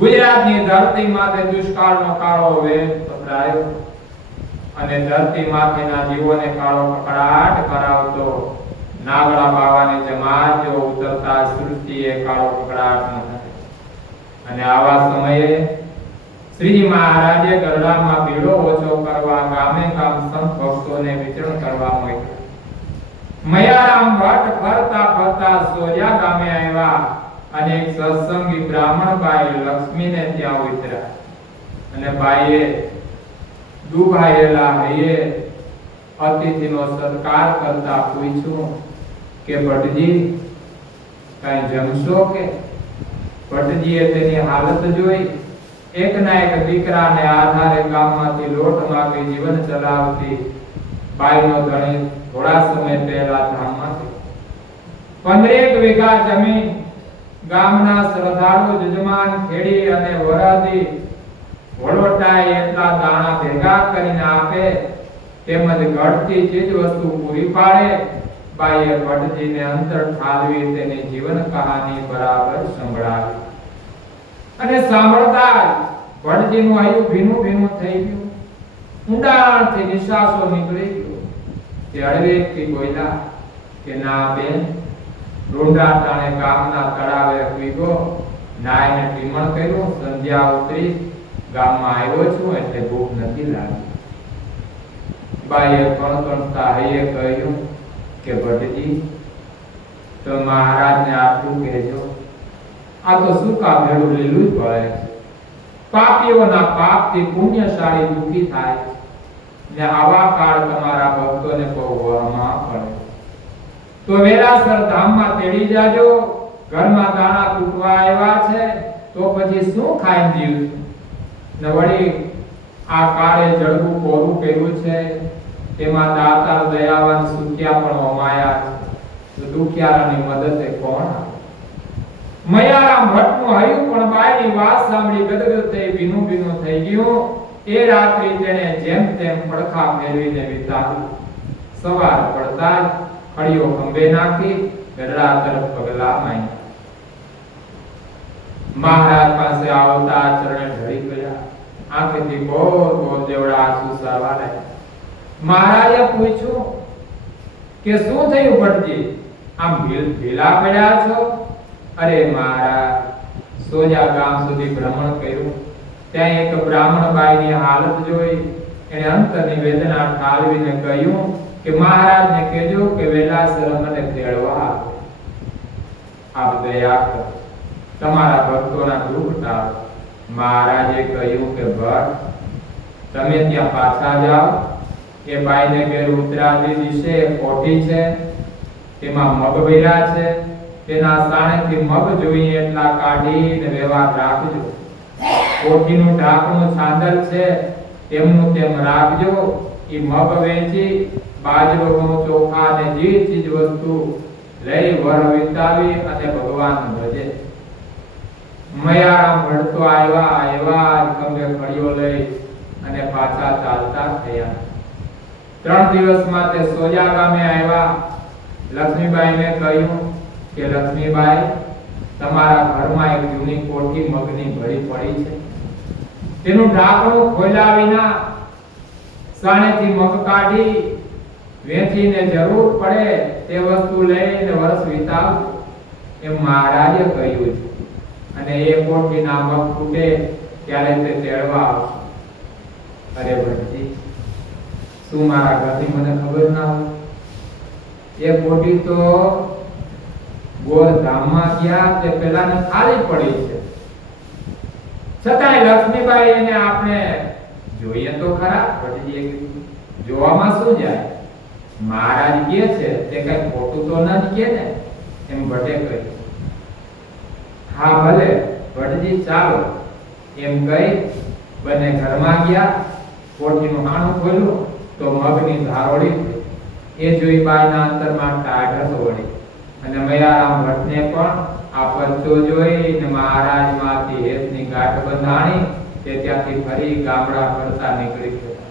ગુજરાતની ધરતી માથે દુષ્કાળનો કાળો વેગ પથરાયો અને ધરતી માથેના જીવોને કાળો કકડાટ કરાવતો નાગડા બાવાની જમાત જો ઉતરતા સૃષ્ટિએ કાળો કકડાટ ન થાય. અને આવા સમયે શ્રીજી મહારાજે ગરડામાં ભીડો ઓછો કરવા ગામે ગામ સંત ભક્તોને વિચરણ કરવા મોકલ્યા. મયારામ ભટ્ટ ફરતા ફરતા સોજા ગામે આવ્યા અને એક સત્સંગી બ્રાહ્મણ બાઈ લક્ષ્મીને ત્યાં ઉતર્યા અને બાઈએ દુભાયેલા હૈયે અતિથિનો સત્કાર કરતા પૂછ્યું કે ભટ્ટજી કઈ જમશો કે? ભટ્ટજીએ તેની હાલત જોઈ એકના એક દીકરાને આધારે ગામમાંથી લોટ માંગી જીવન ચલાવતી બાઈનો ધણી થોડા સમય પહેલા ધામમાંથી 15 વીઘા જમીન ગામના શ્રદ્ધાળુ જજમાન ખેડી અને વરાદી વડોટાએ એટલા દાણા ભેગા કરીને આપે તેમજ ઘટતી ચીજ વસ્તુ પૂરી પાડે. બાઈએ ભટ્ટજીને અંતર ઠાલવી તેની જીવન કહાની બરાબર સંભળાવી અને સાંભળતા ભટ્ટજીનું હૈયું ભીનું ભીનું થઈ ગયું. ઊંડાણથી નિશ્વાસો નીકળી ગયો. તે હળવેકથી બોલ્યા કે ના બેન, રૂંડા ટાણે ગામના તળાવે પીગો, નાઈને ટીમણ કર્યું, સંધ્યા ઉતરી ગામમાં આવ્યો છું એટલે ભૂખ નથી લાગી. બાઈએ કણકણતા હૈયે કહ્યું કે ભટ્ટજી તો મહારાજને આટલું કહેજો, આ તો સૂકા ભેળું લીલું જ ભળે છે. પાપીઓના પાપથી પુણ્યશાળી દુઃખી થાય ને આવા કાળ તમારા ભક્તોને બહુ વહમાં પડે. તો વેરાસર ધામમાં તેડી જાજો. ઘરમાં દાણા તૂટવા આવ્યા છે તો પછી શું ખાઈ જીવશું? ને વળી આ કાળે જડવું કોરું કર્યું છે, તેમાં દાતાર દયાવાન સુખ્યા પણ હોમાયા છે, તો દુખિયારાની મદદે કોણ આવે? મયારામ ભટ્ટનું હૈયું પણ બાઈની વાત સાંભળી ગદગદ થઈ ભીનું ભીનું થઈ ગયું એ રાત્રિ તેને જેમ તેમ પડખા ફેરવીને વિતાવી. સવાર પડતા જ ખડીઓ ખંભે નાખી ગઢડા તરફ પગલા માંડ્યા. મહારાજ પાસે આવતા ચરણે ઢળી ગયા. આંખથી બહુ જેવડા આંસુ સારવા લાગ્યા. મહારાજે પૂછ્યું કે શું થયું ભટજી, આમ ભીલા પડ્યા છો? અરે મહારાજ, સોજા ગામ સુધી ભ્રમણ કર્યું, ત્યાં એક બ્રાહ્મણ બાઈની હાલત જોઈ. એને અંતરની વેદના ઠાલવીને કહ્યું કે મહારાજને કહેજો કે વેલાસર મને તેડવા આવે. આપ દયા કરો, તમારા ભક્તોના દુઃખ ટાળો. મહારાજે કહ્યું કે ભટ્ટ, તમે ત્યાં પાછા જાઓ. એ બાઈને ઘેર ઉત્તરાદી દિશે કોઠી છે, તેમાં મગ ભર્યા છે. તેના સાણેથી મગ જોઈએ એટલા કાઢીને વ્યવહાર રાખજો. કોઠીનું ઢાંકણું છાંદલ છે, તેમનું તેમ રાખજો. એ મગ વેચી બાજરો, ઘઉં, ચોખા અને જે ચીજ વસ્તુ લઈ વર વિતાવી અને ભગવાન ભજે. મયારામ ભટ્ટો આવ્યા જ ખંભે ખડીઓ લઈ અને પાછા ચાલતા થયા. 3 દિવસમાં તે સોજા ગામે આવ્યા. લક્ષ્મીબાઈને કહ્યું કે લક્ષ્મીબાઈ, તમારા ઘરમાં એક જૂની કોઠી મગની ભરી પડી છે. તેનું ઢાંકણું ખોલ્યા વિના સાણેથી મગ કાઢી વેચીને જરૂર પડે તે વસ્તુ લઈને વર્ષ વિતાવજો, એમ મહારાજે કહ્યું છે. અને એ કોઠીના મગ ફૂટે ત્યારે તે તેડવા આવશે. અરે ભટજી, શું મારા ઘરની મને ખબર ના હોય? એ કોઠી તો ગોરધામમાં ગયા તે પેલાને ખાલી પડી છે. છતાંય લક્ષ્મીબાઈ એને આપણે જોઈએ તો ખરા. ભટજીએ કીધું, જોવામાં શું જાય, મહારાજ કહે છે તે કઈ ખોટું તો ન જ કહે ને, એમ ભટ્ટે કહ્યું. હા ભલે ભટજી, ચાલો, એમ કહી બંને ઘરમાં ગયા. કોઠીનું હાણું ખોલ્યું તો મગની ધારોળી થઈ. એ જોઈ બાઈના અંતરમાં ટાઢ વળી. અને મયારામ ભટ્ટને પણ આ પરચો જોઈને મહારાજમાંથી હેતની ગાંઠ બંધાણી. તે ત્યાંથી ફરી ગામડા ફરતા નીકળી ગયા.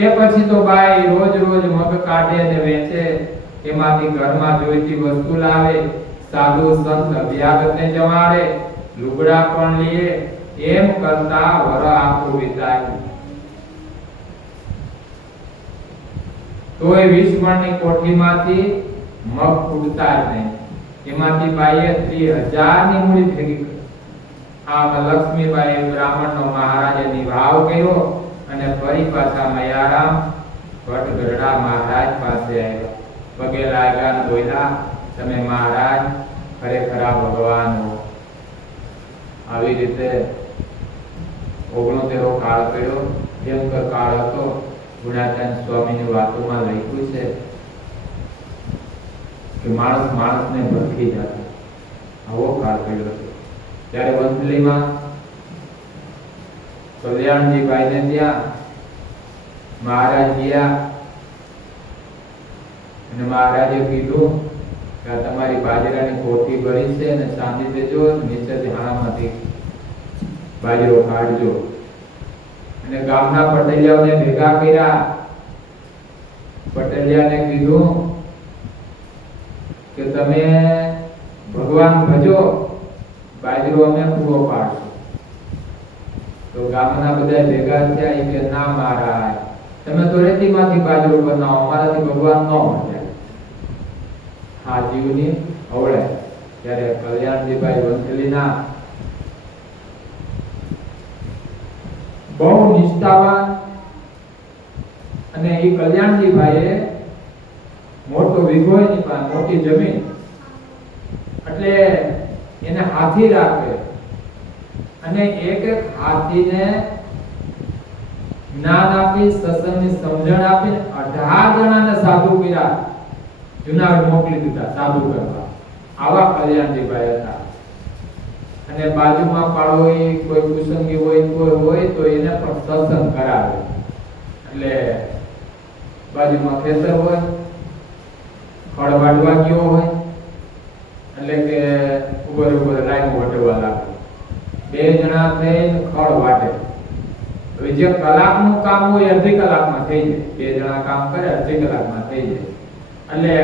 એ પછી તો બાઈ રોજ મગ કાઢે અને વેચે. એમાંથી ઘરમાં જોઈતી વસ્તુ લાવે, સાધુ સંત અભ્યાગતને જમાડે, લુગડા પણ લે. એમ કરતા વર આખું વિતાવ્યું. તોય 20 મણની કોઠીમાંથી મગ ફૂટતા જ નહીં. એમાંથી બાઈએ 30,000 ની મૂડી ભેગી કરી. આમ લક્ષ્મીબાઈ બ્રાહ્મણનો મહારાજે નિભાવ કર્યો અને ફરી પાછા મયારામ ભટ્ટ ગઢડા મહારાજ પાસે આવ્યા. પગે લાગ્યા ને બોલ્યા, તમે મહારાજ ખરેખર ભગવાન હો. આવી રીતે 69 કાળ કર્યો. ભયંકર કાળ હતો. ગુણાચાર્ય સ્વામીની વાતોમાં લખ્યું છે કે માણસને ભરખી જતો આવો કાળ કર્યો હતો. ત્યારે વંથલીમાં કલ્યાણજીભાઈને ત્યાં મહારાજ ગયા અને મહારાજે કીધું કે તમારી બાજરાની કોઠી ભરી છે અને સાંજી દેજો, નીચેથી હાણામાંથી બાજરો કાઢજો. અને ગામના પટેલિયાઓને ભેગા કર્યા. પટેલિયાને કીધું કે તમે ભગવાન ભજો, બાજરો અમે પૂરો પાડશું. તો ગામના બધા ભેગા થયા. એ કે ના મહારાજ, તમે તો રેતીમાંથી બાજરો બનાવો, અમારાથી ભગવાન ન મળે. આ જીવની અવળે. ત્યારે કલ્યાણજીભાઈ વંથલીના બહુ નિષ્ઠાવાન અને એ કલ્યાણજીભાઈએ મોટો વિઘો એની પાસે, મોટી જમીન, એટલે એને હાથી રાખે અને એક હાથીને જ્ઞાન આપી, સત્સંગની સમજણ આપી 18 જણાને સાધુ કર્યા. જુનાગઢ મોકલી દીધા સાધુ કરવા. આવા કલ્યાણજીભાઈ હતા. અને બાજુમાં પાડોઈ કોઈ કુસંગી હોય, કોઈ હોય તો એને પણ સત્સંગ કરાવે. એટલે બાજુમાં ખેતર હોય, ખડ વાટવા ગયો હોય, એટલે કે ઉપર લાઈન વટવા લાગે. 2 જણા થઈને ખડ વાટે. હવે જે કલાકનું કામ હોય અડધી કલાકમાં થઈ જાય, બે જણા કામ કરે અડધી કલાકમાં થઈ જાય. એટલે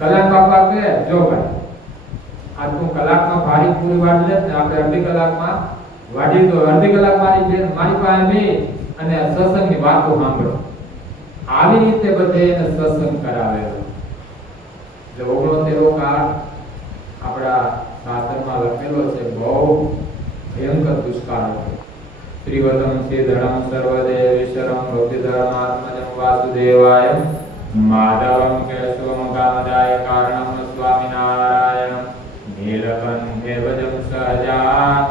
કલાક બાપા કહે જો ભાઈ આ તું કલાકમાં ભારી પૂરી વાડી લે ને આપણે અડધી કલાકમાં વાડી તો અડધી કલાક મારી પાસે બે અને સત્સંગની વાતો સાંભળો. આવી રીતે બધે એને સત્સંગ કરાવેલો. જે 69 કાળ આપણા શાસ્ત્રમાં લખેલો છે, બહુ ભયંકર દુષ્કાળ હતો. શ્રીવતમ સિદ્ધરમ સર્વદેવેશ્વરમ ભક્તિધર્માત્મજમ વાસુદેવાય માધવમ કેશવમ કામદાય કારણમ સ્વામિનારાયણ નીલકંઠે ભજમ સહજાન